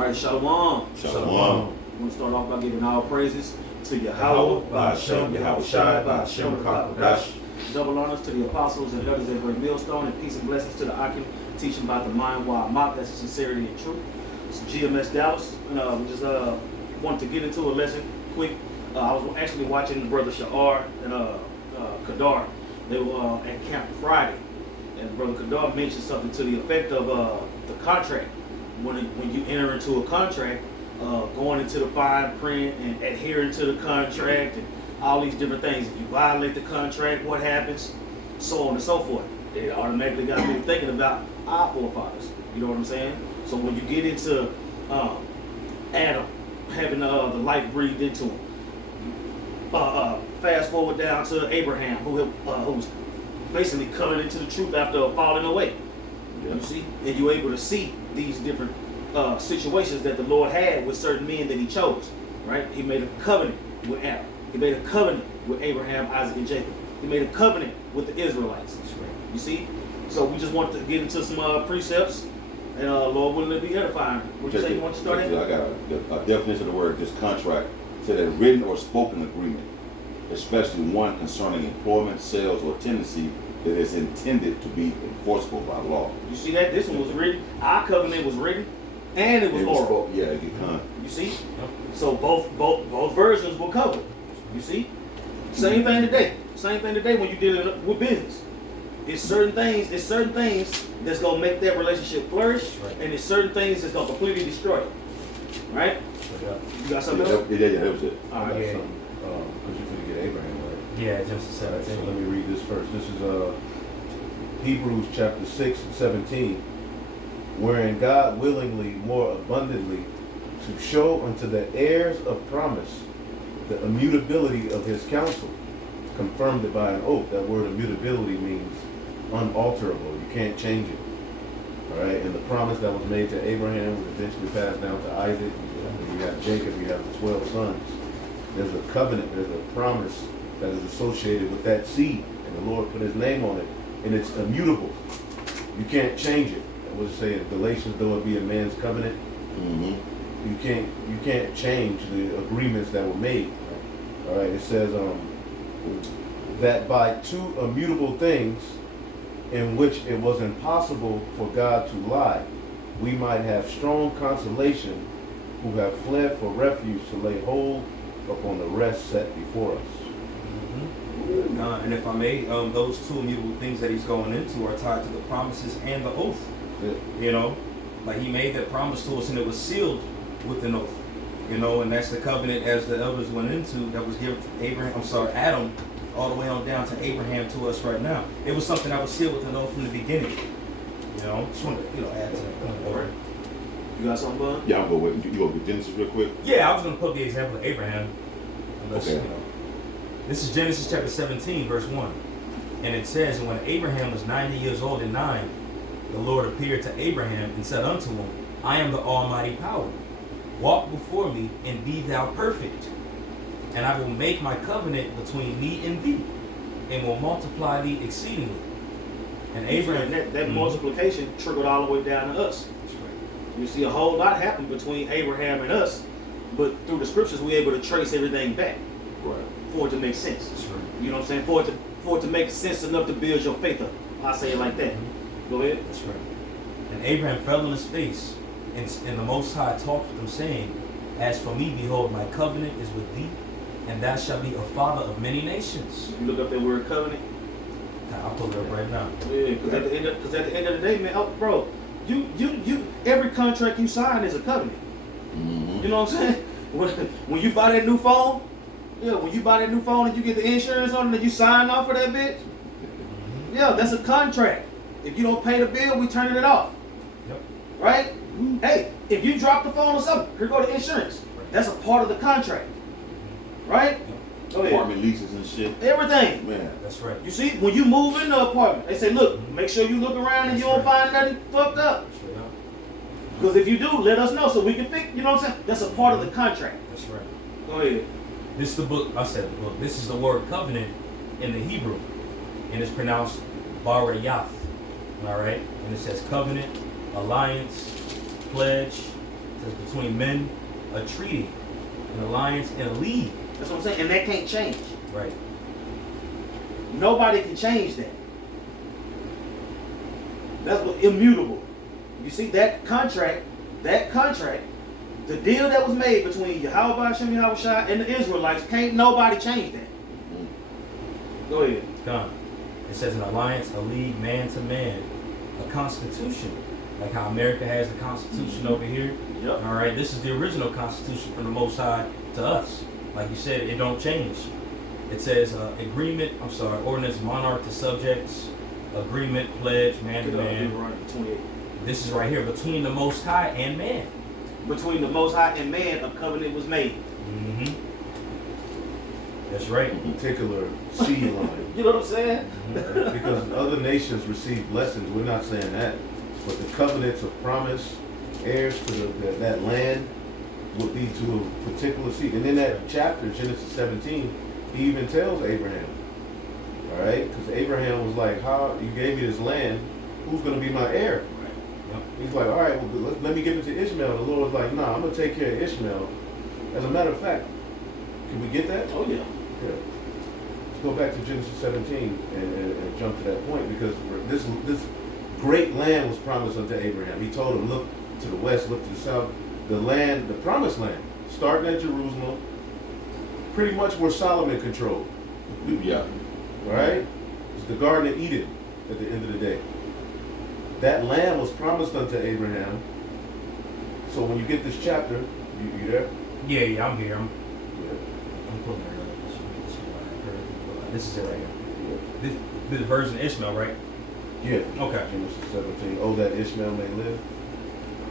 All right, Shalom. Shalom. We want to start off by giving all praises to Yahweh, Ba'ashem, Yahweh Shai, Ba'ashem, Kakodash. Double honors to the apostles and elders at Great Millstone, and peace and blessings to the Akim, teaching about the mind while mock. That's the sincerity and truth. It's GMS Dallas, and we just wanted to get into a lesson quick. I was actually watching Brother Sha'ar and Kadar. They were at Camp Friday, and Brother Kadar mentioned something to the effect of the contract. When you enter into a contract, going into the fine print and adhering to the contract and all these different things. If you violate the contract, what happens? So on and so forth. It automatically got me thinking about our forefathers. You know what I'm saying? So when you get into Adam having the life breathed into him, fast forward down to Abraham, who's basically coming into the truth after falling away. Yeah. You see, and you're able to see these different situations that the Lord had with certain men that He chose. Right? He made a covenant with Adam. He made a covenant with Abraham, Isaac, and Jacob. He made a covenant with the Israelites. You see? So we just want to get into some precepts, and Lord willing, it be edifying. What you say you want to start at? I got a definition of the word, this contract. It said a written or spoken agreement, especially one concerning employment, sales, or tenancy that is intended to be enforceable by law. You see that? This one was written. Our covenant was written, and it was oral. Yeah, it can. You see? So both versions were covered. You see? Same thing today. Same thing today when you're dealing with business. It's certain things that's gonna make that relationship flourish, and it's certain things that's gonna completely destroy it. Right? You got something else? Yeah, that was it. All right. Because you couldn't get Abraham, right? Yeah, Genesis So 17. let me read this first. This is Hebrews chapter 6 and 17, wherein God willingly more abundantly to show unto the heirs of promise the immutability of his counsel, confirmed it by an oath. That word immutability means unalterable. You can't change it. All right, and the promise that was made to Abraham was eventually passed down to Isaac. You have Jacob, you have the 12 sons. There's a covenant, there's a promise that is associated with that seed, and the Lord put His name on it, and it's immutable. You can't change it. I was saying Galatians, though it be a man's covenant, you can't change the agreements that were made. All right, it says that by two immutable things in which it was impossible for God to lie, we might have strong consolation who have fled for refuge to lay hold upon the rest set before us. And if I may, those two immutable things that he's going into are tied to the promises and the oath. Yeah. You know, like He made that promise to us, and it was sealed with an oath. You know, and that's the covenant as the elders went into that was given to Adam, all the way on down to Abraham to us right now. It was something that was sealed with an oath from the beginning. You know, just want to add to that point. Or, You got something, bud? Yeah, I'll go with you. Go with Genesis real quick. yeah, I was going to put the example of Abraham. Unless, Okay. you know, this is Genesis chapter 17, verse 1. And it says, and when Abraham was 90 years old and 9, the Lord appeared to Abraham and said unto him, I am the Almighty Power. Walk before me and be thou perfect. And I will make my covenant between me and thee, and will multiply thee exceedingly. And Abraham, that multiplication trickled all the way down to us. You see, a whole lot happened between Abraham and us, but through the scriptures, we're able to trace everything back for it to make sense. You know what I'm saying? For it to make sense enough to build your faith up. I say it like that. Go ahead. That's right. And Abraham fell on his face, and the Most High talked with him, saying, As for me, behold, my covenant is with thee, and thou shalt be a father of many nations. You look up that word covenant. I'll pull it up right now. Yeah, because at the end of the day, man, bro, you every contract you sign is a covenant. You know what I'm saying? When you buy that new phone, when you buy that new phone and you get the insurance on it and you sign off for that bitch, that's a contract. If you don't pay the bill, we turning it off. Yep. Right? Hey, if you drop the phone or something, here go the insurance. That's a part of the contract. Right? Go ahead. Apartment leases and shit. Everything. Man. That's right. You see, when you move in the apartment, they say, look, make sure you look around and you don't find nothing fucked up. Because if you do, let us know so we can fix, you know what I'm saying? That's a part of the contract. That's right. Go ahead. This is the book, I said the book. This is the word covenant in the Hebrew. And it's pronounced Barayath. All right? And it says covenant, alliance, pledge, It says between men, a treaty, an alliance, and a league. That's what I'm saying. And that can't change. Right. Nobody can change that. That's what immutable. You see that contract, the deal that was made between Yahweh Hashem Yahushua and the Israelites, can't nobody change that. Go ahead. Come. It says an alliance, a league, man to man, a constitution. Like how America has the Constitution over here. Yep. All right. This is the original Constitution from the Most High to us. Like you said, it don't change. It says ordinance, monarch to subjects, agreement, pledge, man to man. Deuteronomy 28. This is right here between the Most High and man. Between the Most High and man, a covenant was made. Mm-hmm. That's right. Particular seed line. You know what I'm saying? Because other nations receive blessings. We're not saying that. But the covenants of promise, heirs to that land, would be to a particular seed. And in that chapter, Genesis 17, he even tells Abraham, all right? Because Abraham was like, how you gave me this land, who's going to be my heir? Right. Yep. He's like, all right, well, let me give it to Ishmael. The Lord's like, nah, I'm going to take care of Ishmael. As a matter of fact, can we get that? Oh yeah. Yeah. Let's go back to Genesis 17 and jump to that point, because this great land was promised unto Abraham. He told him, look to the west, look to the south. The land, the promised land, starting at Jerusalem, pretty much where Solomon controlled. Yeah. Right? It's the Garden of Eden at the end of the day. That land was promised unto Abraham. So when you get this chapter, you there? Yeah, I'm here. Yeah. I'm pulling it up. This is it right here. This version of Ishmael, right? Yeah. Okay. Genesis 17. Oh, that Ishmael may live.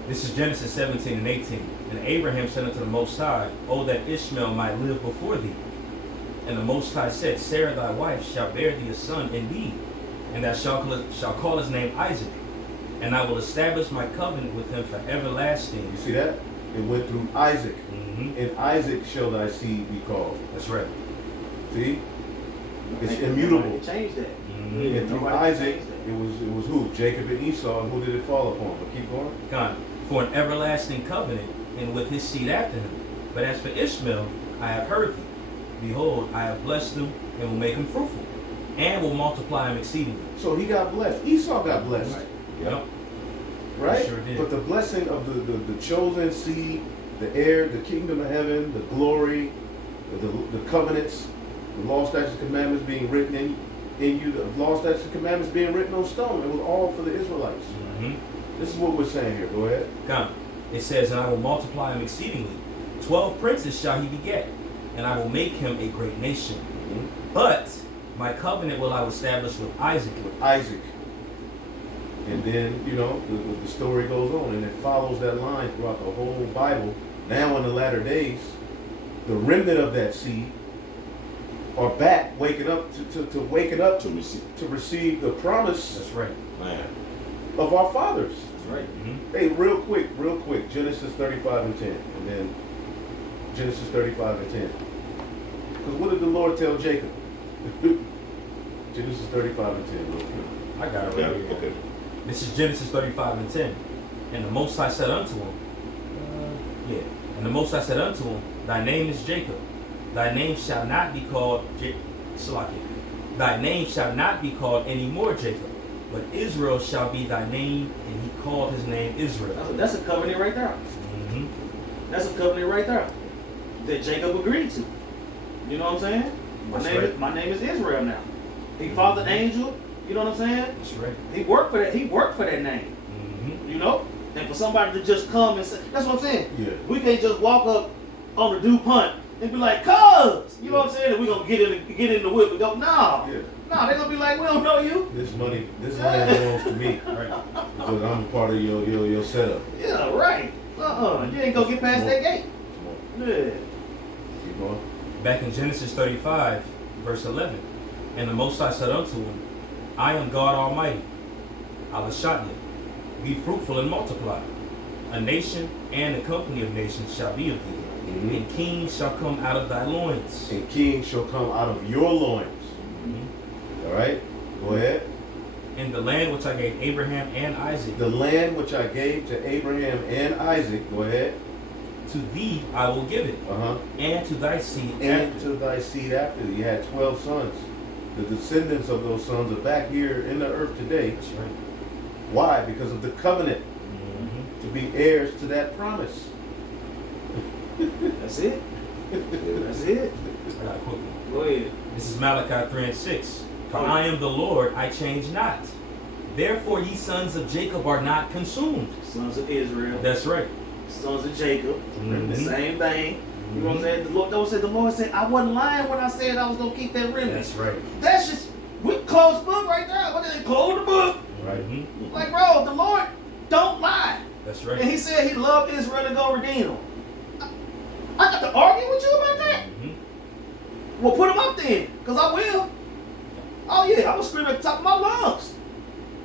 This is Genesis 17 and 18. And Abraham said unto the Most High, O that Ishmael might live before thee. And the Most High said, Sarah thy wife shall bear thee a son indeed, and thou shalt call his name Isaac. And I will establish my covenant with him for everlasting. You see that? It went through Isaac. Mm-hmm. In Isaac shall thy seed be called. That's right. See? It's Ain't immutable. nobody can change that. Mm-hmm. And through Nobody can Isaac, change that. it was who? Jacob and Esau, and who did it fall upon? But keep going. God, for an everlasting covenant, and with his seed after him. But as for Ishmael, I have heard thee. Behold, I have blessed him, and will make him fruitful, and will multiply him exceedingly. So he got blessed. Esau got blessed. Right. Yep. Right? Sure did. But the blessing of the chosen seed, the heir, the kingdom of heaven, the glory, the covenants, the law, statutes, commandments being written in you, the law, statutes, commandments being written on stone. It was all for the Israelites. Mm-hmm. This is what we're saying here. Go ahead. God, it says, and I will multiply him exceedingly. 12 princes shall he beget, and I will make him a great nation. Mm-hmm. But my covenant will I establish with Isaac. With Isaac. And then, the story goes on, and it follows that line throughout the whole Bible. Now in the latter days, the remnant of that seed are back waking up to receive the promise That's right. Man. of our fathers. That's right. Mm-hmm. Hey, real quick, Genesis 35 and 10, and then Genesis 35 and 10. Because what did the Lord tell Jacob? Genesis 35 and 10, real quick. I got it Okay. right here. Okay. This is Genesis 35 and 10. And the Most High said unto him, And the Most High said unto him, Thy name is Jacob. Thy name shall not be called Thy name shall not be called any more Jacob, but Israel shall be thy name. And he called his name Israel. That's a covenant right there. Mm-hmm. That's a covenant right there that Jacob agreed to. You know what I'm saying? My name is Israel now. He fathered Angel. You know what I'm saying? That's right. He worked for that. He worked for that name. Mm-hmm. You know, and for somebody to just come and say, that's what I'm saying. Yeah. We can't just walk up on the DuPont and be like, "Cuz," you know what I'm saying? And we gonna get in the whip and go, "Nah, Yeah. nah." They gonna be like, "We don't know you." This land belongs to me. Right. Because I'm a part of your setup. Yeah, right. You ain't gonna get past that gate. Yeah. Keep going. Back in Genesis 35, verse 11. And the Most High said unto him, I am God Almighty. Alashadya. Be fruitful and multiply. A nation and a company of nations shall be of thee. Mhm. And kings shall come out of thy loins. And kings shall come out of your loins. Mhm. All right? Go ahead. And saying, the land which I gave Abraham and Isaac, The land which I gave to Abraham and Isaac, go ahead. to thee I will give it, Uh-huh. and to thy seed And after. to thy seed after thee. You had 12 sons. The descendants of those sons are back here in the earth today. That's right. Why? Because of the covenant Mm-hmm. to be heirs to that promise. That's it. That's it. I got a quick one. Go ahead. This is Malachi 3:6. For I am the Lord, I change not. Therefore ye sons of Jacob are not consumed. Sons of Israel, That's right. sons of Jacob, Mhm. the same thing. You know what I'm saying? The Lord, don't say the Lord said I wasn't lying when I said I was gonna keep that remnant. That's right. That's just we close the book right there. What did they close the book? Right? Mhm. Like, bro, the Lord don't lie. That's And right. he said he loved Israel to go redeem them. I got to argue with you about that? Mhm. Well, put them up then, because I will. Oh, yeah, I was screaming at the top of my lungs.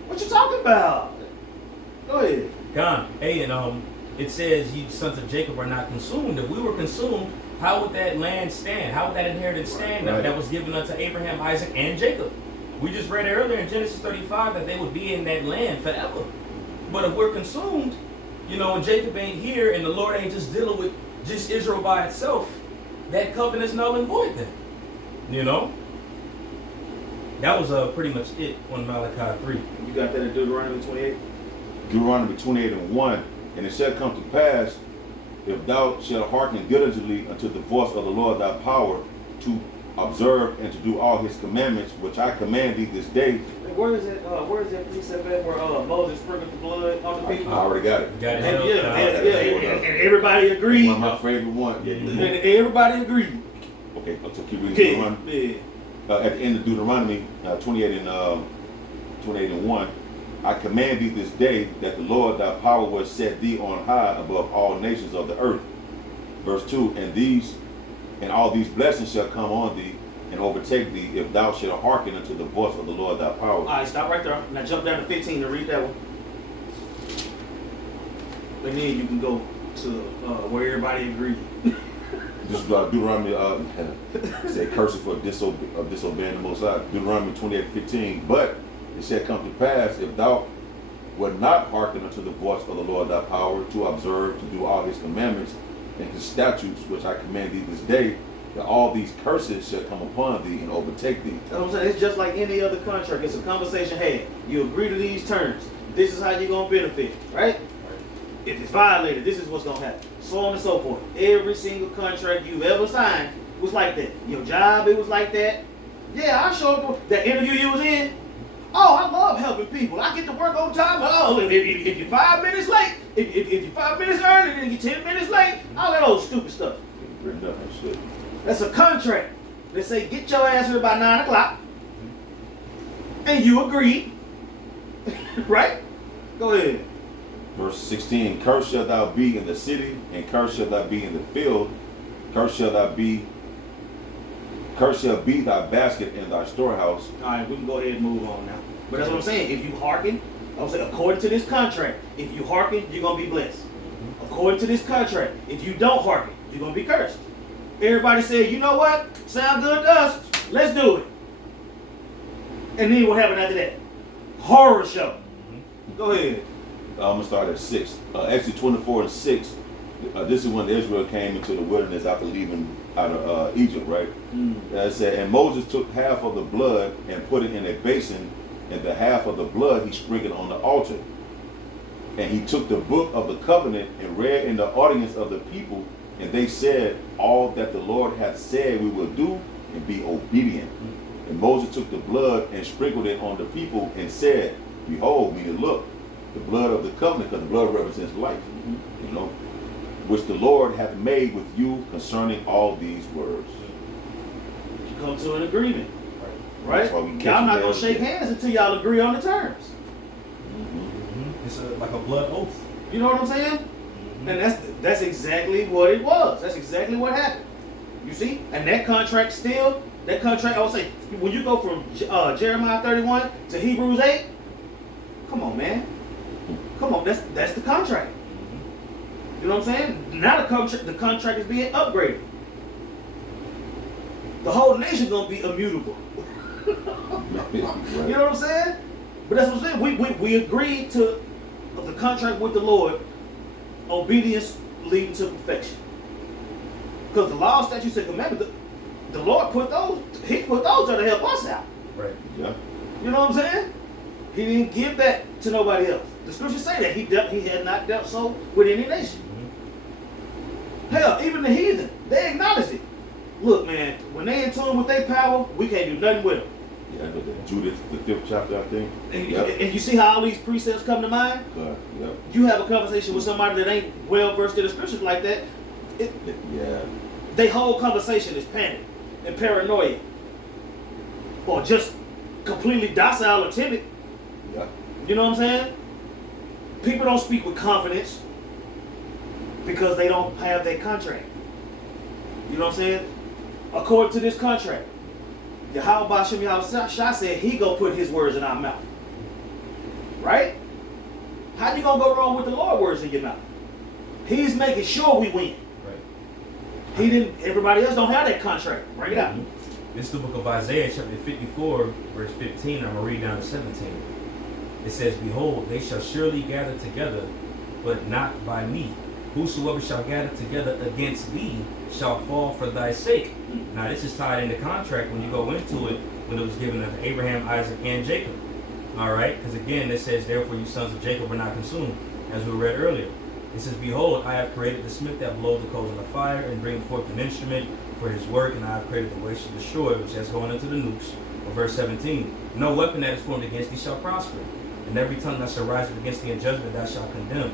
What you talking about? Go ahead. God, hey, and it says you sons of Jacob are not consumed. If we were consumed, how would that land stand? How would that inheritance stand Right. that was given unto Abraham, Isaac, and Jacob? We just read earlier in Genesis 35 that they would be in that land forever. But if we're consumed, you know, and Jacob ain't here and the Lord ain't just dealing with just Israel by itself, that covenant's null and void then. You know? That was pretty much it on Malachi 3. You got that in Deuteronomy 28? Deuteronomy 28:1, and it shall come to pass, if thou shalt hearken diligently unto the voice of the Lord thy power, to observe and to do all his commandments, which I command thee this day. Where is it? Where is that precept at where Moses sprinkled the blood on the I people? already got it. Got it. And, held down. and everybody agreed. One of my favorite ones. Yeah, And you everybody agreed. Okay, so keep reading Okay. Deuteronomy. Yeah. At the end of Deuteronomy 28:1, I command thee this day that the Lord thy power will set thee on high above all nations of the earth. Verse 2, and all these blessings shall come on thee and overtake thee if thou shalt hearken unto the voice of the Lord thy power. All right, stop right there. Now jump down to 15 to read that one. And then you can go to where everybody agreed. This is Deuteronomy, say curses for disobeying the Most High. Deuteronomy 28:15. But it shall come to pass, if thou wilt not hearken unto the voice of the Lord thy power, to observe, to do all his commandments and his statutes, which I command thee this day, that all these curses shall come upon thee and overtake thee. You know what I'm saying? It's just like any other contract. It's a conversation had. You agree to these terms. This is how you're going to benefit, right? If it's violated, this is what's going to happen. So on and so forth. Every single contract you've ever signed was like that. Your job, it was like that. Yeah, I showed up. That interview you was in, oh, I love helping people. I get to work on time. Oh, if you're 5 minutes late, if you're 5 minutes early, then you're 10 minutes late, all that old stupid stuff. Written up and shit. That's a contract. They say, get your ass here by 9 o'clock. And you agree. Right? Go ahead. Verse 16, cursed shalt thou be in the city, and cursed shalt thou be in the field. Cursed shall be thy basket in thy storehouse. All right, we can go ahead and move on now. But that's what I'm saying. If you hearken, I'm saying according to this contract, if you hearken, you're going to be blessed. According to this contract, if you don't hearken, you're going to be cursed. Everybody said, you know what? Sound good to us. Let's do it. And then what happened after that? Horror show. Go ahead. I'm going to start at 6. Exodus 24:6. This is when Israel came into the wilderness after leaving out of Egypt, right? It said, and Moses took half of the blood and put it in a basin, and the half of the blood he sprinkled on the altar. And he took the book of the covenant and read in the audience of the people, and they said, all that the Lord hath said we will do, and be obedient. And Moses took the blood and sprinkled it on the people and said, behold, meaning look, the blood of the covenant, because the blood represents life, you know, which the Lord hath made with you concerning all these words. You come to an agreement. Right? That's why we catch Y'all not you going to there. shake hands until y'all agree on the terms. It's like a blood oath. You know what I'm saying? And that's exactly what it was. That's exactly what happened. You see? And that contract, I would say, when you go from Jeremiah 31 to Hebrews 8, come on, man. Come on, that's the contract. You know what I'm saying? Now the contract is being upgraded. The whole nation's gonna be immutable. You know what I'm saying? But that's what I'm saying. We agreed to the contract with the Lord, obedience leading to perfection. Because the law, statutes, and commandments, the Lord put those, he put those there to help us out. Right. Yeah. You know what I'm saying? He didn't give that to nobody else. The scriptures say that he had not dealt so with any nation. Mm-hmm. Hell, even the heathen, they acknowledged it. Look, man, when they in tune with their power, we can't do nothing with them. Yeah, but Judith, the 5th chapter, I think. And, Yep. and you see how all these precepts come to mind? Yep. You have a conversation with somebody that ain't well versed in the scriptures like that, Yeah. their whole conversation is panic and paranoia. Or just completely docile or timid. Yeah. You know what I'm saying? People don't speak with confidence because they don't have that contract. You know what I'm saying? According to this contract, Yahweh Shem Yahweh Shah said he gonna put his words in our mouth. Right? How you gonna go wrong with the Lord's words in your mouth? He's making sure we win. Right. He didn't. Everybody else don't have that contract. Bring it out. This is the book of Isaiah, chapter 54, verse 15. I'm going to read down to 17. It says, behold, they shall surely gather together, but not by me. Whosoever shall gather together against thee shall fall for thy sake. Now, this is tied into contract when you go into it, when it was given unto Abraham, Isaac, and Jacob. All right? Because again, it says, therefore you sons of Jacob are not consumed, as we read earlier. It says, behold, I have created the smith that blow the coals of the fire and bring forth an instrument for his work, and I have created the waste to destroy, which is going into the nukes. Or verse 17, no weapon that is formed against thee shall prosper, and every tongue that shall rise up against thee in judgment thou shalt condemn.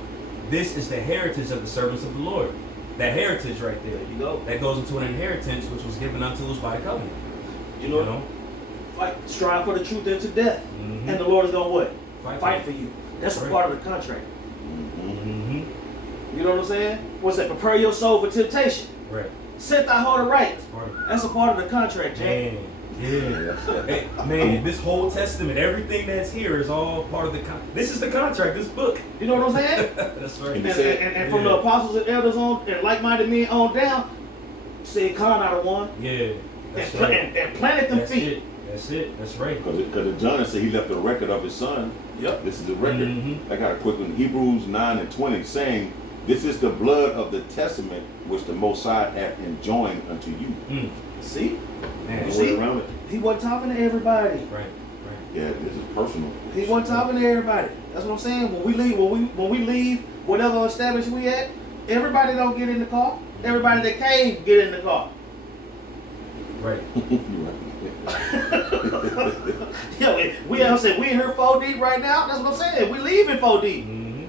This is the heritage of the servants of the Lord. That heritage right there. There you go. That goes into an inheritance which was given unto us by the covenant. You know? Fight, strive for the truth unto death. Mhm. And the Lord is gonna what? Fight for you. That's a Right. part of the contract. Mm-hmm. You know what I'm saying? What's that? Prepare your soul for temptation. Right. Set thy heart aright. That's part of it. That's a part of the contract, Jack. Man, yeah. Hey, man, this whole testament, everything that's here is all part of the this is the contract, this book. You know what I'm saying? That's right. And from the apostles and elders on, and like-minded men on down, said Con out of one, Yeah, that's and, right. and planted them That's feet. it. That's it. That's right. Because John said he left a record of his son. Yep. This is the record. Mhm. I got a quick one. Hebrews 9 and 20 saying, this is the blood of the testament which the Most High hath enjoined unto you. Mm. See? Man, No see? way around it. He wasn't talking to everybody. right. Yeah, this is personal. He wasn't talking to everybody. That's what I'm saying. When we leave whatever establishment we at, everybody don't get in the car. Everybody that came get in the car. Right. Yeah, we I'm saying we in here 4 deep right now. That's what I'm saying. We leaving 4 deep. Mm-hmm.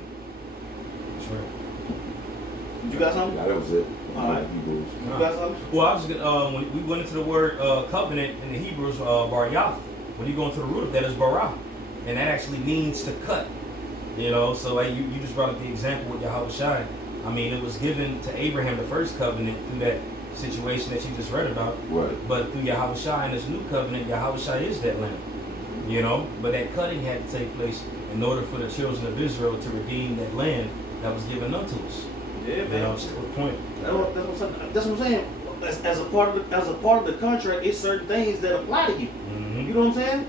That's right. You got something? Yeah, that was it. All right. Hebrews. You got something? Well, I was just gonna, when we went into the word covenant in the Hebrews, bar yath, when you go into the root of that is bara, and that actually means to cut. You know, so like you just brought up the example with Yahweh Shai. I mean, it was given to Abraham the first covenant through that situation that you just read about. Right. But through Yahweh Shai and this new covenant, Yahweh Shai is that lamb. You know, but that cutting had to take place in order for the children of Israel to redeem that land that was given unto us. Yeah, You know, man. that's the point. That's what I'm saying. As a part of the contract, it's certain things that apply to you. Mm-hmm. You know what I'm saying?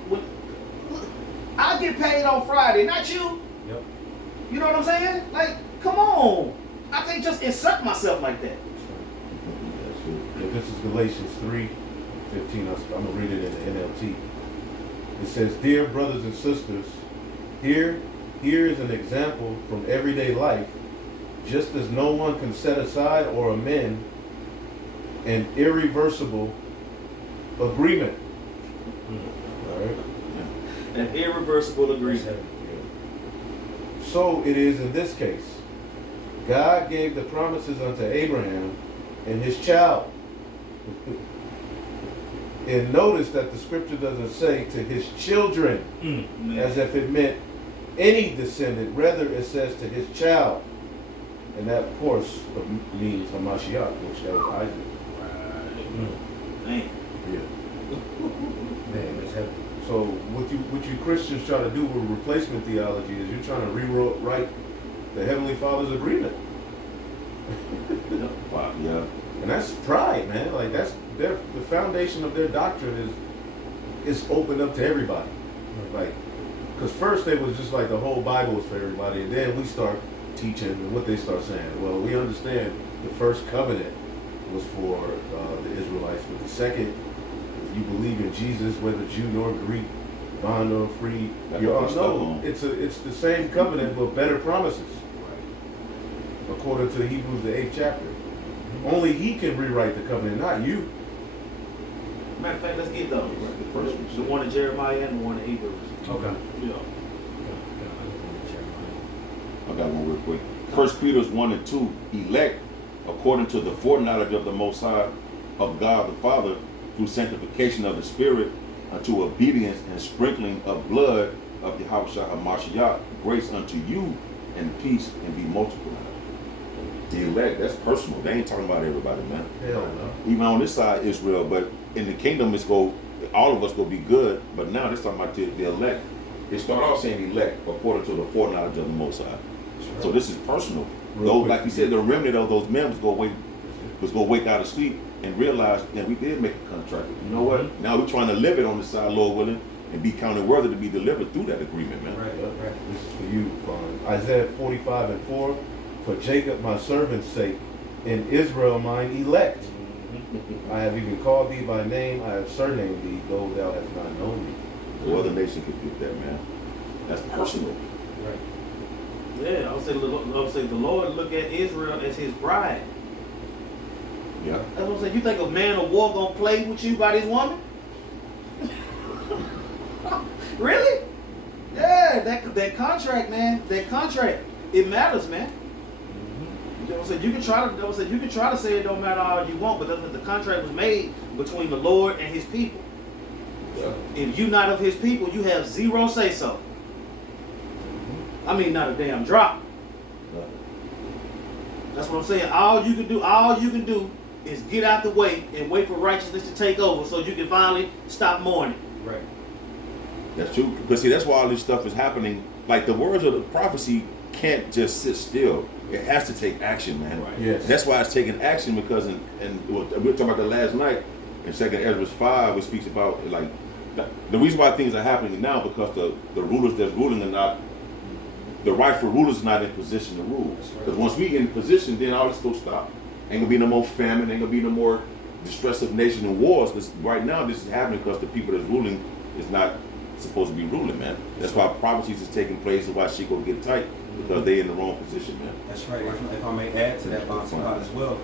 I get paid on Friday, not you. Yep. You know what I'm saying? Like, come on. I can't just insert myself like that. Yeah, this is Galatians 3:15. I'm going to read it in the NLT. It says, dear brothers and sisters, here is an example from everyday life. Just as no one can set aside or amend an irreversible agreement. All right? An irreversible agreement. Yeah. So it is in this case. God gave the promises unto Abraham and his child. And notice that the scripture doesn't say to his children, Mm. as if it meant any descendant. Rather, it says to his child. And that, of course, means Hamashiach, which that was Isaac. Man. Yeah. Man, that's heavy. So what you Christians try to do with replacement theology is you're trying to rewrite the Heavenly Father's agreement. Wow. Yeah. And that's pride, man. Like that's the foundation of their doctrine is open up to everybody. Like Because first it was just like the whole Bible was for everybody, and then we start teaching, and what they start saying. Well, we understand the first covenant was for the Israelites, but the second, if you believe in Jesus, whether Jew nor Greek, bond or free, you all know it's the same covenant with better promises. According to Hebrews, the 8th chapter. Only he can rewrite the covenant, not you. Matter of fact, let's get those. The one in Jeremiah and the one in Hebrews. Okay. Yeah. I got one real quick. 1 Peter 1 and 2, elect according to the foreknowledge of the Most High of God the Father through sanctification of the Spirit unto obedience and sprinkling of blood of the Yahushua HaMashiach, grace unto you and peace and be multiplied. The elect, that's personal. They ain't talking about everybody, man. Hell no. Even on this side, Israel, but in the kingdom, all of us will be good. But now they're talking about the elect. They start off saying elect according to the foreknowledge of the Most High. So this is personal. Those, like you said, the remnant of those men was going to wake out of sleep and realize that we did make a contract. You know what? Now we're trying to live it on this side, Lord willing, and be counted worthy to be delivered through that agreement, man. Right. This is for you, Isaiah 45 and 4. For Jacob my servant's sake, and Israel mine elect. I have even called thee by name, I have surnamed thee, though thou hast not known me. No other nation could get that, man. That's personal. Right. Yeah, I would say the Lord look at Israel as his bride. Yeah. That's what I'm saying. You think a man of war gonna play with you by this woman? Really? Yeah, that contract, man. That contract, it matters, man. You know what I'm saying? You can try to say it don't matter all you want, but the contract was made between the Lord and his people. Yeah. If you're not of his people, you have zero say so. I mean, not a damn drop. That's what I'm saying. All you can do is get out the way and wait for righteousness to take over so you can finally stop mourning. Right. That's true. Because see, that's why all this stuff is happening. Like the words of the prophecy can't just sit still. It has to take action, man. Right. Yes. That's why it's taking action because, and we were talking about that last night in 2 Ezra 5, it speaks about like the reason why things are happening now because the rulers that's ruling are not, the rightful rulers are not in position to rule. Because once we in position, then all this will stop. Ain't gonna be no more famine, ain't gonna be no more distress of nation and wars. Because right now this is happening because the people that's ruling is not supposed to be ruling, man. That's why prophecies is taking place and why she gonna get tight because they in the wrong position, man. That's right. If I may add to that, as well,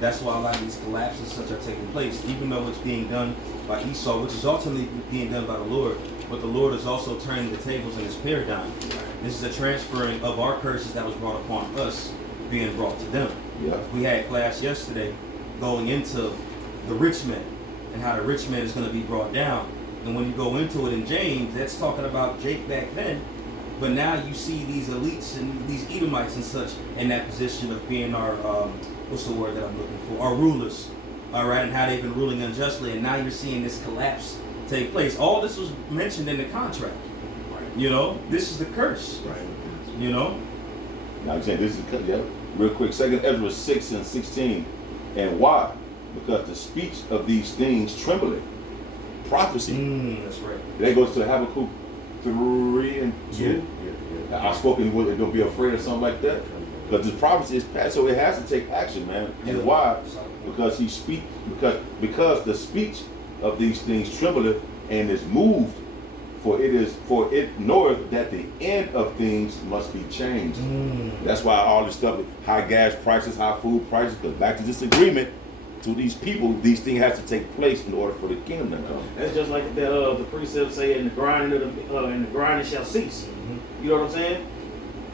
that's why a lot of these collapses such are taking place, even though it's being done by Esau, which is ultimately being done by the Lord. But the Lord is also turning the tables in his paradigm. This is a transferring of our curses that was brought upon us being brought to them. Yeah. We had class yesterday going into the rich man and how the rich man is going to be brought down. And when you go into it in James, that's talking about Jake back then. But now you see these elites and these Edomites and such in that position of being our, what's the word that I'm looking for? Our rulers, all right, and how they've been ruling unjustly. And now you're seeing this collapse take place. All this was mentioned in the contract. You know, this is the curse. Right. You know? Now I'm saying this is real quick. 2 Ezra 6 and 16. And why? Because the speech of these things trembleth. Prophecy. That's right. That goes to Habakkuk 3 and 2. Yeah. I spoken with it, don't be afraid of something like that. Because this prophecy is past, so it has to take action, man. And why? Because because the speech of these things trembleth and is moved, for it knoweth that the end of things must be changed. That's why all this stuff, high gas prices, high food prices, because back to this agreement, to these people, these things have to take place in order for the kingdom to come. That's just like the precept say, and the grinding shall cease. You know what I'm saying?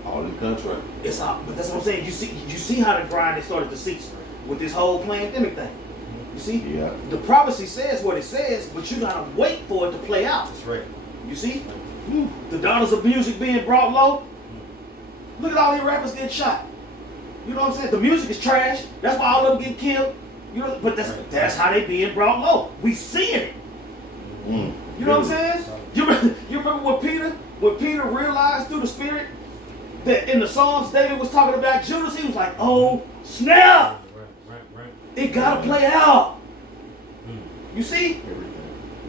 All in contract. It's all, but that's what I'm saying. You see how the grinding started to cease with this whole pandemic thing. You see? Yeah. The prophecy says what it says, but you gotta wait for it to play out. That's right. You see? The daughters of music being brought low. Look at all these rappers getting shot. You know what I'm saying? The music is trash. That's why all of them getting killed. You know, but that's how they being brought low. We seeing it. You know what I'm saying? You remember when Peter realized through the Spirit that in the Psalms David was talking about Judas, he was like, oh, snap! Right. It gotta play out. You see?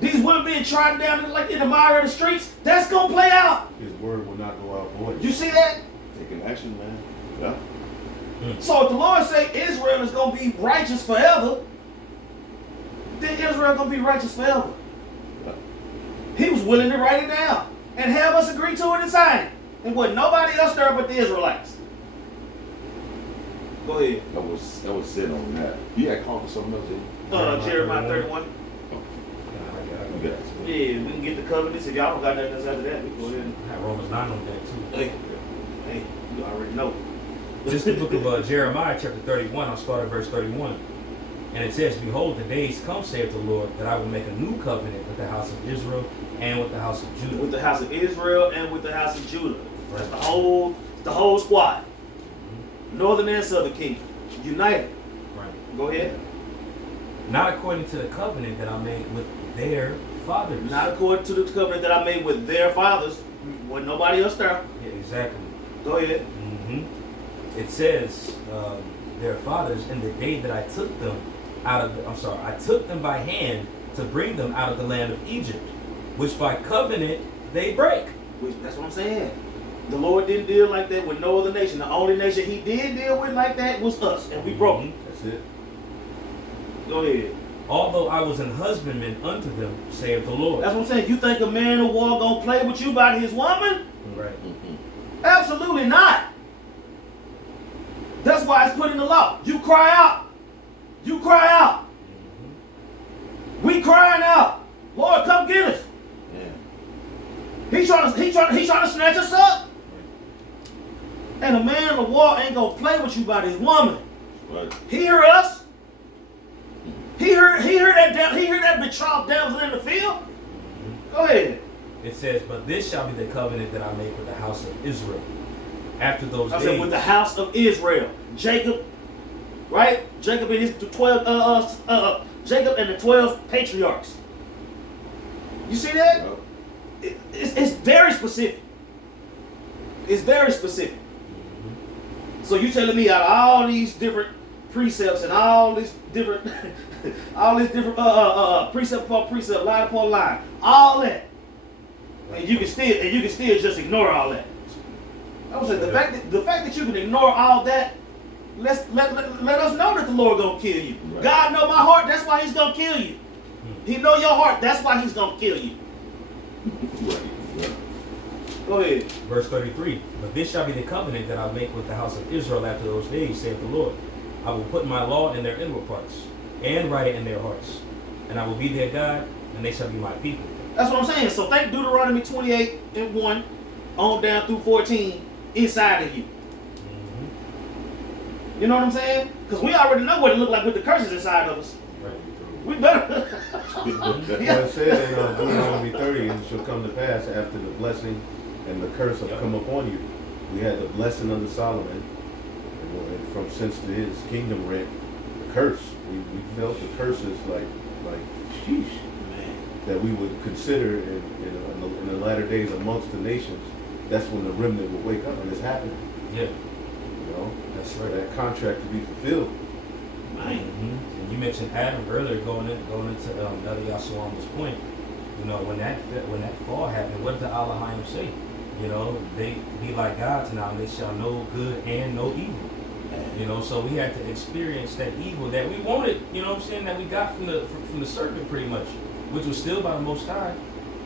These women being trodden down like in the mire of the streets, that's going to play out. His word will not go out void. You see that? Taking action, man. Yeah. So if the Lord say Israel is going to be righteous forever, then Israel going to be righteous forever. Yeah. He was willing to write it down and have us agree to it and sign it. And wasn't nobody else there but the Israelites. Go ahead. That was sitting on that. You had called for something else, didn't you? Jeremiah 31. Yeah. Yeah, we can get the covenants. If y'all don't got nothing else after that, we can go ahead and... I had Romans 9 on that too. Hey, you already know. This is the book of Jeremiah, chapter 31. I'll start at verse 31. And it says, Behold, the days come, saith the Lord, that I will make a new covenant with the house of Israel and with the house of Judah. With the house of Israel and with the house of Judah. That's the whole squad. Northern and Southern Kingdom. United. Right. Go ahead. Not according to the covenant that I made with their fathers. Not according to the covenant that I made with their fathers. Wasn't nobody else there. Yeah, exactly. Go ahead. It says, their fathers, in the day that I took them I took them by hand to bring them out of the land of Egypt, which by covenant they break. That's what I'm saying. The Lord didn't deal like that with no other nation. The only nation he did deal with like that was us, and we broke it. That's it. Go ahead. Although I was an husbandman unto them, saith the Lord. That's what I'm saying. You think a man of war gonna play with you by his woman? Right. Absolutely not. That's why it's put in the law. You cry out. You cry out. We crying out. Lord, come get us. Yeah. He trying to snatch us up. And a man of war ain't gonna play with you by his woman. Right. He heard us. He heard that betrothed damsel in the field. Go ahead. It says, But this shall be the covenant that I make with the house of Israel. After those I days. said with the house of Israel. Jacob, right? Jacob and his 12 Jacob and the 12 patriarchs. You see that? Yep. It's very specific. It's very specific. So you telling me out of all these different precepts and all these different precept upon precept, line upon line, all that, and you can still just ignore all that. I would say the fact that you can ignore all that, let us know that the Lord gonna kill you. Right. God know my heart, that's why he's gonna kill you. He know your heart, that's why he's gonna kill you. Right. Right. Go ahead. Verse 33. But this shall be the covenant that I make with the house of Israel after those days, saith the Lord. I will put my law in their inward parts, and write it in their hearts. And I will be their God, and they shall be my people. That's what I'm saying. So think Deuteronomy 28:1 on down through 14 inside of you. You know what I'm saying? Because we already know what it looked like with the curses inside of us. Right. We better. Well, it said in Deuteronomy 30, and it shall come to pass after the blessing and the curse have come upon you. We had the blessing under Solomon, and from since his kingdom rent, the curse. We felt the curses like sheesh, that we would consider in the latter days amongst the nations. That's when the remnant will wake up, and it's happening. Yeah. You know, That's right. that contract to be fulfilled. And you mentioned Adam earlier, going into Elder Yasuama's point. You know, when that fall happened, what did the Elohim say? You know, they be like gods now, and they shall know good and know evil. You know, so we had to experience that evil that we wanted. You know what I'm saying? That we got from the serpent, pretty much, which was still by the Most High.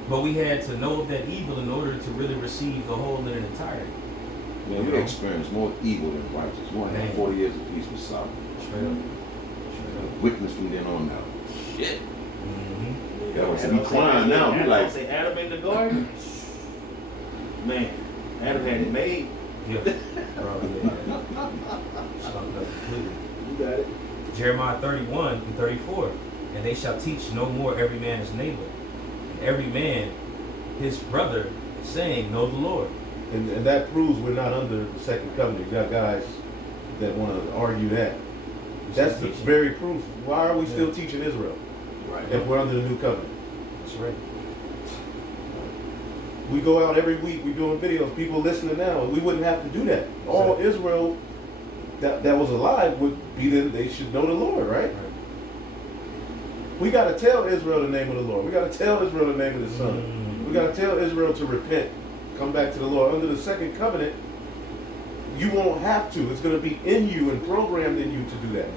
But we had to know of that evil in order to really receive the whole in its entirety. Well, we experienced more evil than righteous. We only had 40 years of peace with Solomon. Straight up. Wickedness from then on now. Shit. That was Adam me crying now. We like, say Adam in the garden. Man, Adam had it made. Yeah. Bro, yeah. Stumped up completely. You got it. Jeremiah 31 and 34. And they shall teach no more every man his neighbor, and every man his brother, saying, Know the Lord. And that proves we're not under the second covenant. You got guys that want to argue that. That's the very proof. Why are we still teaching Israel Right. if we're under the new covenant? That's right. We go out every week, we're doing videos, people listening now. We wouldn't have to do that. All Israel that was alive would be then they should know the Lord, right? We got to tell Israel the name of the Lord. We got to tell Israel the name of the Son. We got to tell Israel to repent, come back to the Lord. Under the second covenant, you won't have to. It's going to be in you and programmed in you to do that.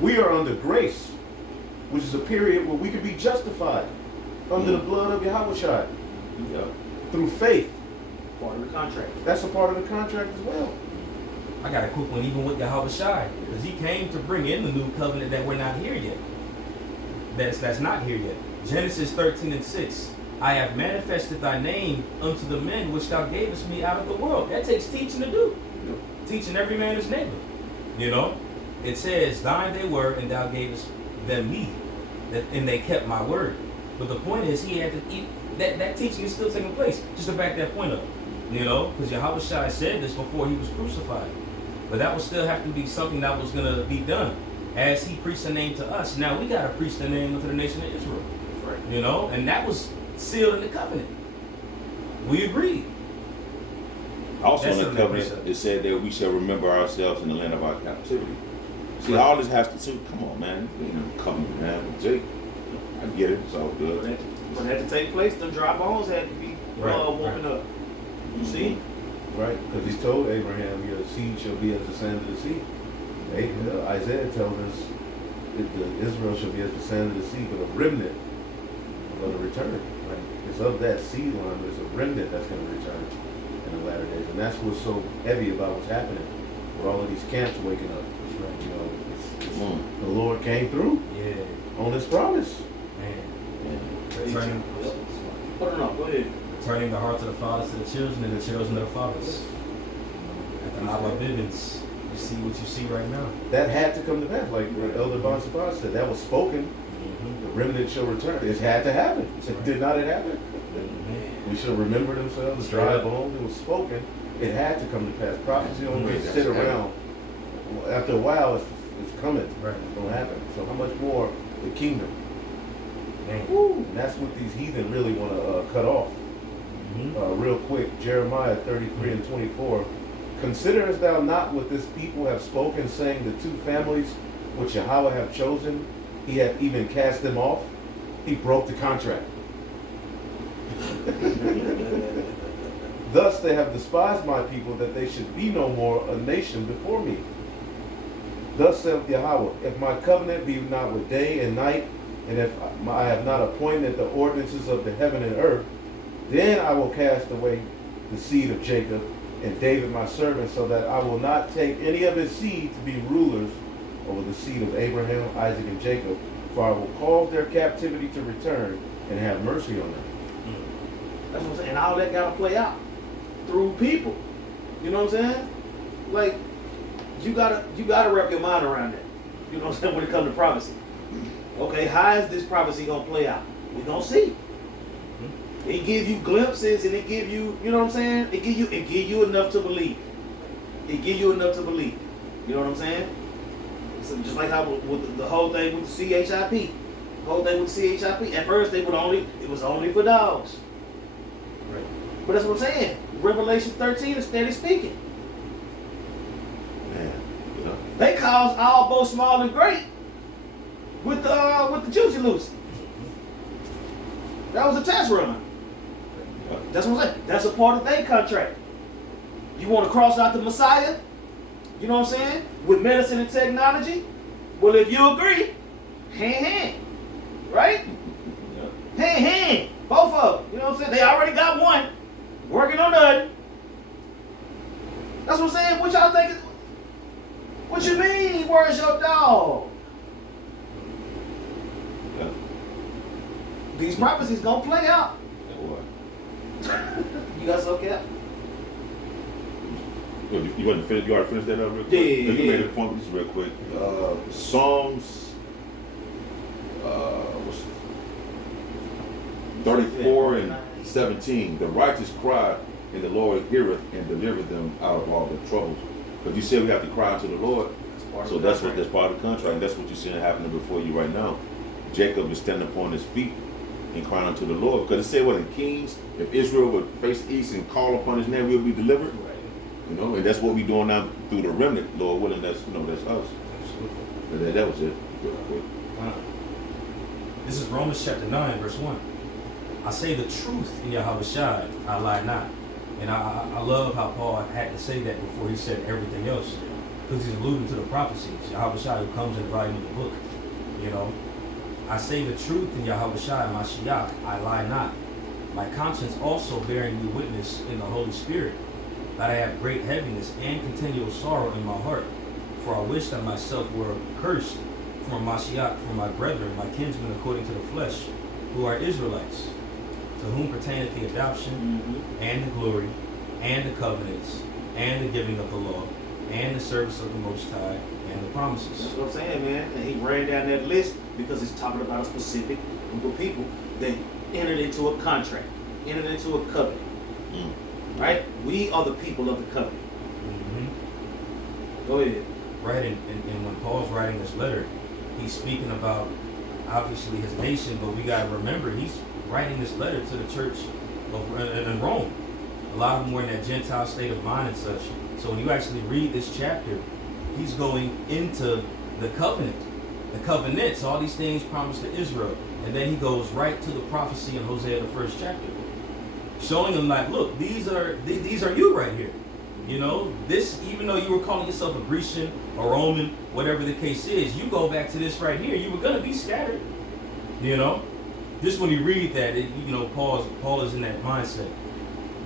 We are under grace, which is a period where we can be justified under the blood of Yahushua through faith. Part of the contract. That's a part of the contract as well. I got a quick one, even with Yahushua, because he came to bring in the new covenant that we're not here yet. That's not here yet. Genesis 13:6. I have manifested thy name unto the men which thou gavest me out of the world. That takes teaching to do. Teaching every man his neighbor. You know? It says, thine they were, and thou gavest them me. And they kept my word. But the point is, he had to eat. That teaching is still taking place. Just to back that point up. You know? Because Yahushua said this before he was crucified. But that would still have to be something that was going to be done. As he preached the name to us. Now we got to preach the name unto the nation of Israel. That's right. You know? And that was sealed in the covenant. We agreed. Also That's in the in covenant, the it said that we shall remember ourselves in the land of our captivity. See, all this has to do. Come on, man. You know, come on, man. Jake, I get it. It's all good. But it had to take place. The dry bones had to be woken up. You see? Right? Because he told Abraham, your seed shall be as the sand of the sea. Isaiah tells us that Israel shall be as the sand of the sea, but a remnant going to return. Right? It's of that seed line, there's a remnant that's going to return in the latter days. And that's what's so heavy about what's happening with all of these camps waking up. Right. You know, the Lord came through on his promise. Turning, Put it on. Go ahead. turning the hearts of the fathers to the children and the children of the fathers. At the Abba Bivens, you see what you see right now. That had to come to pass, like Elder Bon Sabah said. That was spoken. The remnant shall return. It had to happen. Did not it happen? We shall remember themselves, the dry bones. It was spoken. It had to come to pass. Prophecy don't just sit around. After a while, it's coming. Right. It's going to happen. So how much more the kingdom? Man. And that's what these heathen really want to cut off. Real quick, Jeremiah 33:24. Considerest thou not what this people have spoken, saying the two families which Yahweh have chosen, he hath even cast them off? He broke the contract. Thus they have despised my people, that they should be no more a nation before me. Thus saith Yahweh, if my covenant be not with day and night, and if I have not appointed the ordinances of the heaven and earth, then I will cast away the seed of Jacob and David my servant, so that I will not take any of his seed to be rulers over the seed of Abraham, Isaac, and Jacob, for I will cause their captivity to return and have mercy on them. That's what I'm saying. And all that gotta play out through people. You know what I'm saying? Like, you gotta wrap your mind around that. You know what I'm saying? When it comes to prophecy. Okay, how is this prophecy gonna play out? We're gonna see. It give you glimpses and it give you, you know what I'm saying? It give you enough to believe. It give you enough to believe. You know what I'm saying? So just like how with the whole thing with the CHIP. The whole thing with the CHIP. At first it was only for dogs. Right. But that's what I'm saying. Revelation 13 is steady speaking. Man, you know. They caused all both small and great with the Juicy Lucy. That was a test run. That's what I'm saying. That's a part of their contract. You want to cross out the Messiah? You know what I'm saying? With medicine and technology? Well, if you agree, hand. Right? Hand. Both of them. You know what I'm saying? They already got one. Working on the other. That's what I'm saying. What y'all think? What you mean? Where's your dog? Yeah. These prophecies gonna play out. What? You got some cap? You want to finish? You already finished that up real quick? Yeah. Let me make a point just real quick. Psalms 34 and 17. The righteous cry, and the Lord heareth and delivereth them out of all their troubles. Because you said we have to cry to the Lord. So that's part of the contract. And that's what you're seeing happening before you right now. Jacob is standing upon his feet and crying unto the Lord. Because it said what in Kings, if Israel would face east and call upon his name, we'll be delivered. Right. You know, and that's what we're doing now through the remnant, Lord willing. That's us. Absolutely. That was it. Real quick. This is Romans chapter 9, verse 1. I say the truth in Yahweh Shai, I lie not. And I love how Paul had to say that before he said everything else. Because he's alluding to the prophecies. Yahweh Shai who comes in the volume of the book. You know. I say the truth in Yahweh Shai, Mashiach, I lie not. My conscience also bearing me witness in the Holy Spirit, that I have great heaviness and continual sorrow in my heart. For I wish that myself were cursed from Mashiach, from my brethren, my kinsmen according to the flesh, who are Israelites, to whom pertaineth the adoption, and the glory, and the covenants, and the giving of the law, and the service of the Most High, and the promises. That's what I'm saying, man. And he ran down that list because he's talking about a specific group of people that entered into a contract, entered into a covenant. Right? We are the people of the covenant. Go ahead. Right, and when Paul's writing this letter, he's speaking about obviously his nation, but we got to remember he's writing this letter to the church in Rome. A lot of them were in that Gentile state of mind and such. So when you actually read this chapter, he's going into the covenant, the covenants, all these things promised to Israel. And then he goes right to the prophecy in Hosea, the 1st chapter, showing them like, look, these are you right here. You know, this, even though you were calling yourself a Grecian or Roman, whatever the case is, you go back to this right here, you were going to be scattered. You know, just when you read that, you know, Paul is in that mindset.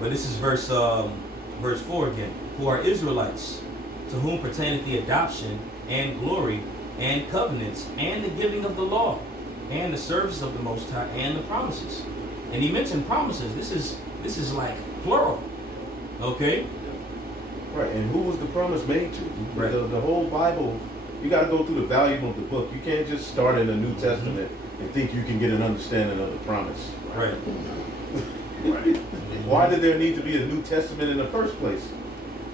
But this is verse 4 again. Who are Israelites, to whom pertaineth the adoption and glory and covenants and the giving of the law and the service of the Most High and the promises. And he mentioned promises. This is like plural. Okay? Right, and who was the promise made to? Right. The whole Bible, you got to go through the volume of the book. You can't just start in the New Testament and think you can get an understanding of the promise. Right. Why did there need to be a New Testament in the first place?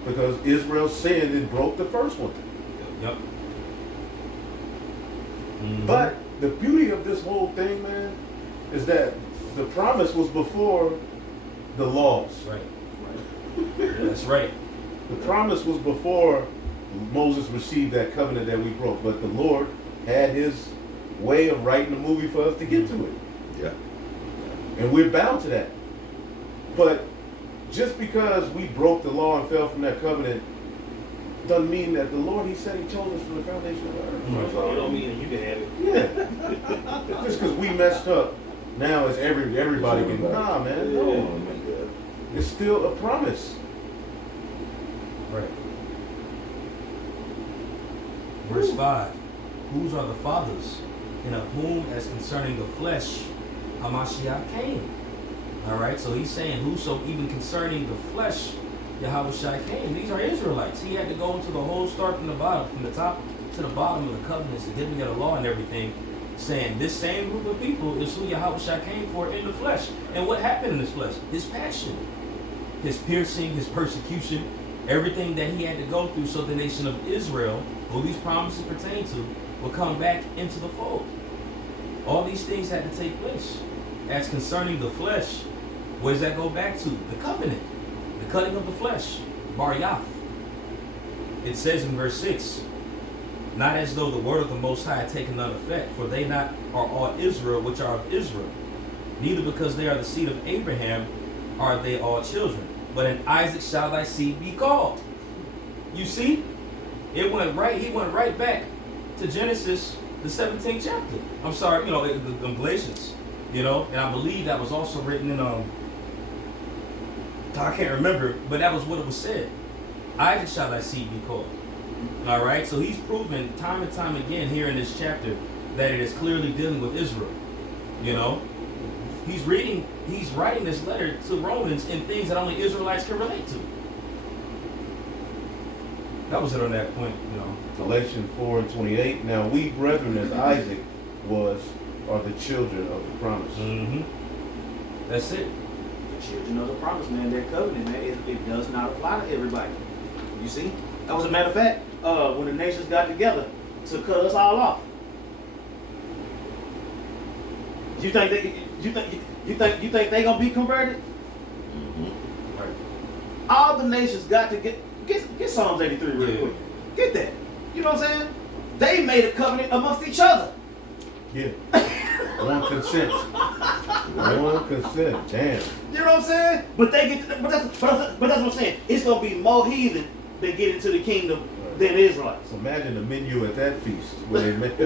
Because Israel sinned and broke the first one. Yep. But the beauty of this whole thing, man, is that the promise was before the laws. Right. That's right. The promise was before Moses received that covenant that we broke. But the Lord had his way of writing a movie for us to get to it. Yeah. And we're bound to that. But just because we broke the law and fell from that covenant doesn't mean that the Lord, he said he chose us from the foundation of the earth. You don't mean that you can have it. Yeah. Just because we messed up, now it's everybody can. Nah, man, no. It's still a promise. Right. Verse 5. Whose are the fathers, and of whom, as concerning the flesh, Hamashiach came. All right, so he's saying, whoso even concerning the flesh, Yahweh Shai came. These are Israelites. He had to go into the whole start from the bottom, from the top to the bottom of the covenants, the giving of the law and everything, saying this same group of people is who Yahweh Shai came for in the flesh. And what happened in his flesh? His passion, his piercing, his persecution, everything that he had to go through so the nation of Israel, who these promises pertain to, will come back into the fold. All these things had to take place. As concerning the flesh, where does that go back to? The covenant, the cutting of the flesh, Bar Yath. It says in verse 6, not as though the word of the Most High had taken none effect, for they not are all Israel which are of Israel. Neither because they are the seed of Abraham are they all children, but in Isaac shall thy seed be called. You see, he went right back to Genesis, the 17th chapter. I'm sorry, you know, the Galatians, you know, and I believe that was also written in, I can't remember, but that was what it was said. Isaac shall thy seed be called. All right, so he's proven time and time again here in this chapter that it is clearly dealing with Israel. You know, he's writing this letter to Romans in things that only Israelites can relate to. That was it on that point, you know. Galatians 4:28. Now we brethren, as Isaac was, are the children of the promise. That's it. The children of the promise, man, that covenant, man, it does not apply to everybody. You see? That was a matter of fact, when the nations got together to cut us all off. You think they gonna be converted? Right. All the nations got to get Psalms 83 real quick. Get that. You know what I'm saying? They made a covenant amongst each other. Yeah. One consent. One consent. Damn. You know what I'm saying? But they get, but that's what I'm saying. It's gonna be more heathen that get into the kingdom than Israelites. So imagine the menu at that feast where they met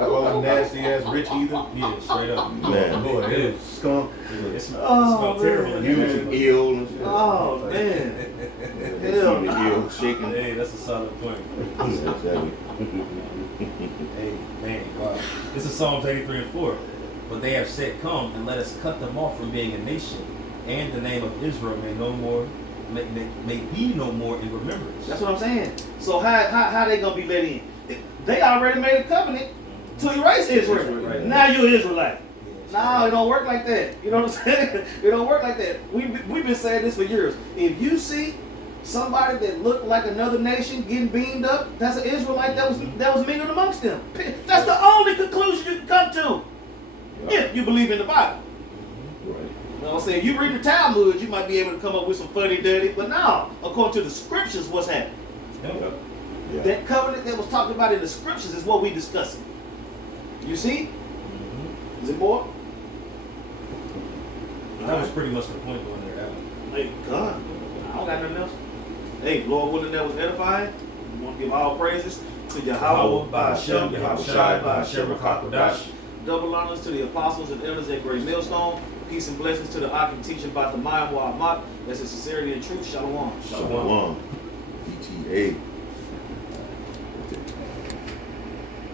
all the nasty ass rich heathen. Yeah, straight up. Man. Boy, it was skunk. It smelled Oh, terrible. man. Using ill and shit. Oh man. Hell Using no. ill, shaking. Hey, that's a solid point. Exactly. Hey, man, wow. This is Psalms 83 and 4. But they have said, come and let us cut them off from being a nation, and the name of Israel may be no more in remembrance. That's what I'm saying. So how they gonna be let in? They already made a covenant to erase Israel. Right. Now you're an Israelite. Yes. No, it don't work like that. You know what I'm saying? It don't work like that. We've been saying this for years. If you see somebody that looked like another nation getting beamed up, that's an Israelite that was mingled amongst them. That's the only conclusion you can come to if you believe in the Bible. Right. You know what I'm saying? You read the Talmud, you might be able to come up with some funny dirty, but no, according to the scriptures, what's happening? Yep. Yeah. That covenant that was talked about in the scriptures is what we discussing. You see? Is it more? That was pretty much the point going there. That one. Hey, God, I don't got nothing else. Hey, Lord willing, that was edifying. We want to give all praises to Yahweh, Ba'ashem, Yahushai, Ba'ashem, HaKadosh. Double honors to the apostles and elders at Great Millstone. Peace and blessings to the Akim teaching about the Mayan Wa'amat. That's in sincerity and truth. Shalom. Shalom. ETA.